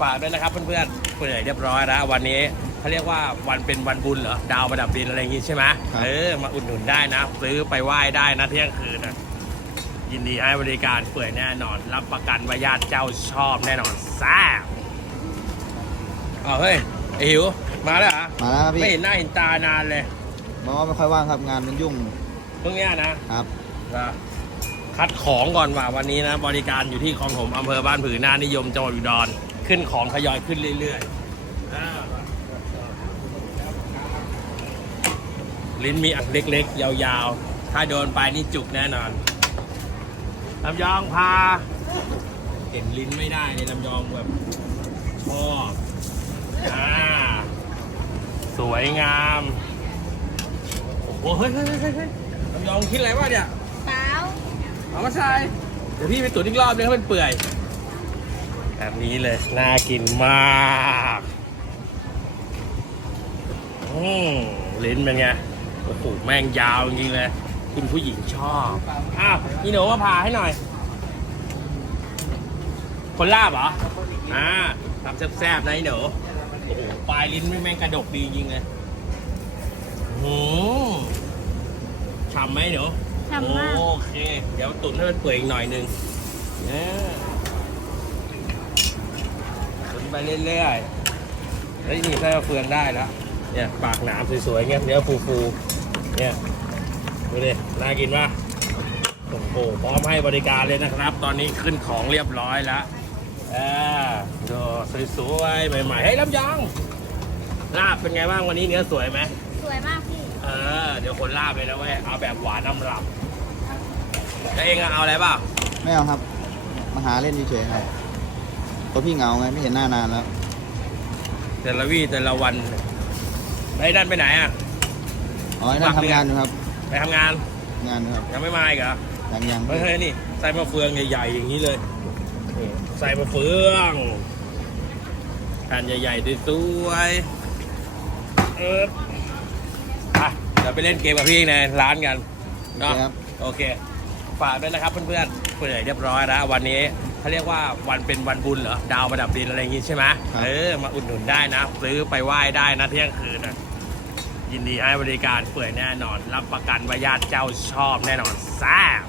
ฝากด้วยนะครับเพื่อนๆเปื่อยเรียบร้อยแล้ววันนี้เขาเรียกว่าวันเป็นวันบุญเหรอดาวประดับดินอะไรอย่างงี้ใช่ไหมครับ เออมาอุดหนุนได้นะ ซื้อไปไหว้ได้นะเที่ยงคืนนะยินดีให้บริการเปื่อยแน่นอน รับประกันว่าญาติเจ้าชอบแน่นอนแซ่บอ๋อเฮ้ยไอหิวมาแล้วเหรอมาแล้วครับไม่พี่เห็นหน้าเห็นตานานเลยเพราะว่าไม่ค่อยว่างครับงานมันยุ่งเพิ่งเนี้ยนะ ครับนะคัดของก่อนว่าวันนี้นะ บริการอยู่ที่คลองถมอำเภอบ้านผือหน้านิยมจังหวัดอุดร ขึ้นของทยอยขึ้นเรื่อยๆอ่าลิ้นมีอักเล็กๆ ยาวๆ ถ้าโดนไปนี่จุกแน่นอนลำยองพา เห็นลิ้นไม่ได้เลยลำยองแบบชอบอ่าสวยงามโอ้โหเฮ้ยเฮ้ยเฮ้ยเฮ้ยลำยองคิดอะไรวะเนี่ยเปล่าเอามาใส่เดี๋ยวพี่ไปตุ๋นอีกรอบนึงให้มันเปื่อย แบบนี้เลย น่ากินมากอืมลิ้นเป็นไงโอ้โหแม่งยาวจริงๆเลย คุณผู้หญิงชอบ อ้าวพี่หนูมาพาให้หน่อย คนลาบเหรอ อ่าทำแซ่บๆนะไอ้หนูโอ้โหปลายลิ้นไม่แม่งกระดกดีจริงๆเลยหืมฉ่ำไหมหนูทำมาก โอเค เดี๋ยวตุ๋นให้มันเปื่อยอีกหน่อยหนึงเนี่ยตุ๋น ไปเรื่อยๆแล้วนี่ไส้มะเฟืองได้แล้วเนี่ยปากหนามสวยๆเงี้ยเนื้อฟูๆเนี่ยดูดิน่ากินป่ะโอ้โหพร้อมให้บริการเลยนะครับ ตอนนี้ขึ้นของเรียบร้อยแล้วอ่าดูสวยๆใหม่ๆให้ยลำยองลาบเป็นไงบ้างวันนี้เนื้อสวยไหมสวยมากพี่เออเดี๋ยวคนลาบเลยนะเว้ยเอาแบบหวานน้ำรับแล้วเองอะเอาอะไรเปล่าไม่เอาครับ มาหาเล่นเฉยๆครับ ตัวพี่เหงาไงไม่เห็นหน้านานแล้ว แต่ละวี่แต่ละวันไอ้นั่นไปไหนอะ อ๋อไอ้นั่นฝากเดือนทำงานอยู่ครับ ไปทำงาน งานอยู่ครับ ยังไม่มาอีกเหรอ ยังยังเฮ้ยเฮ้ยนี่ใส่มะเฟืองใหญ่ๆอย่างนี้เลยนี่ใส่มะเฟืองแผ่นใหญ่ๆสวยๆเอออะเดี๋ยวไปเล่นเกมกับพี่ในร้านกันโอเนาะเคครับโอเค ฝากด้วยนะครับเพื่อนๆเปื่อยเรียบร้อยแล้ววันนี้ เขาเรียกว่าวันเป็นวันบุญเหรอดาวประดับดินอะไรอย่างงี้ใช่ไหมครับ เออมาอุดหนุนได้นะ ซื้อไปไหว้ได้นะเที่ยงคืนนะยินดีให้บริการเปื่อยแน่นอน รับประกันว่าญาติเจ้าชอบแน่นอนแซ่บ